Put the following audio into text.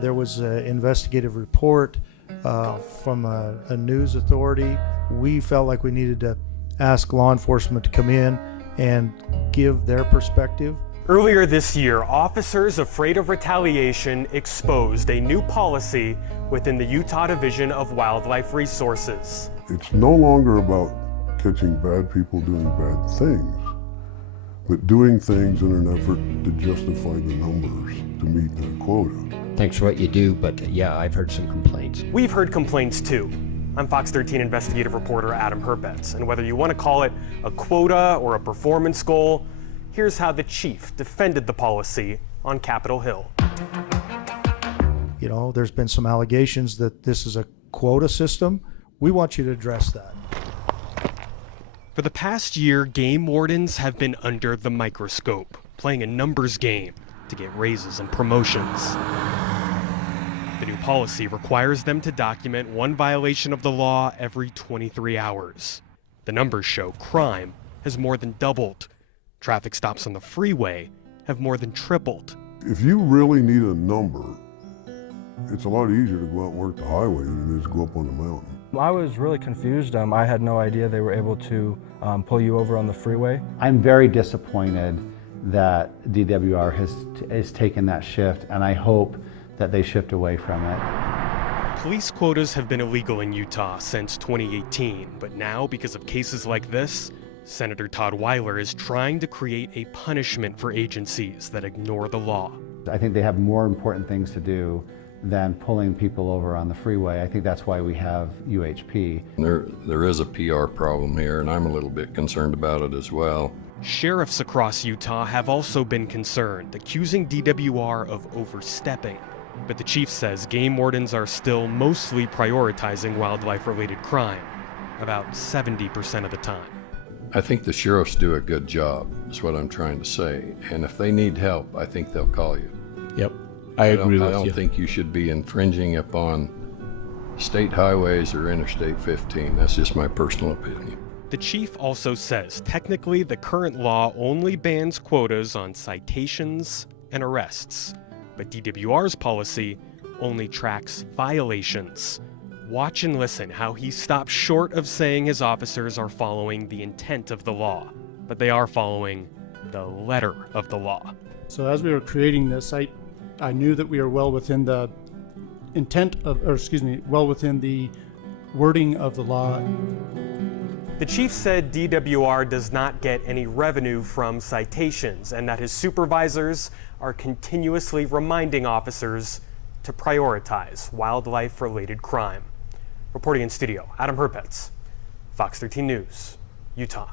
There was an investigative report from a news authority. We felt like we needed to ask law enforcement to come in and give their perspective. Earlier this year, officers afraid of retaliation exposed a new policy within the Utah Division of Wildlife Resources. It's no longer about catching bad people doing bad things, but doing things in an effort to justify the numbers to meet their quota. Thanks for what you do, but yeah, I've heard some complaints. We've heard complaints too. I'm Fox 13 investigative reporter Adam Herpetz, and whether you want to call it a quota or a performance goal, here's how the chief defended the policy on Capitol Hill. You know, there's been some allegations that this is a quota system. We want you to address that. For the past year, game wardens have been under the microscope, playing a numbers game to get raises and promotions. The new policy requires them to document one violation of the law every 23 hours. The numbers show crime has more than doubled. Traffic stops on the freeway have more than tripled. If you really need a number, it's a lot easier to go out and work the highway than it is to go up on the mountain. I was really confused. I had no idea they were able to pull you over on the freeway. I'm very disappointed that DWR has taken that shift, and I hope that they shift away from it. Police quotas have been illegal in Utah since 2018, but now, because of cases like this, Senator Todd Weiler is trying to create a punishment for agencies that ignore the law. I think they have more important things to do than pulling people over on the freeway. I think that's why we have UHP. There is a PR problem here, and I'm a little bit concerned about it as well. Sheriffs across Utah have also been concerned, accusing DWR of overstepping. But the chief says game wardens are still mostly prioritizing wildlife-related crime, about 70% of the time. I think the sheriffs do a good job, is what I'm trying to say. And if they need help, I think they'll call you. Yep, I agree with you. I don't think you should be infringing upon state highways or Interstate 15. That's just my personal opinion. The chief also says technically the current law only bans quotas on citations and arrests, but DWR's policy only tracks violations. Watch and listen how he stops short of saying his officers are following the intent of the law, but they are following the letter of the law. So as we were creating this, I knew that we were well within the well within the wording of the law. The chief said DWR does not get any revenue from citations and that his supervisors are continuously reminding officers to prioritize wildlife-related crime. Reporting in studio, Adam Herpetz, Fox 13 News, Utah.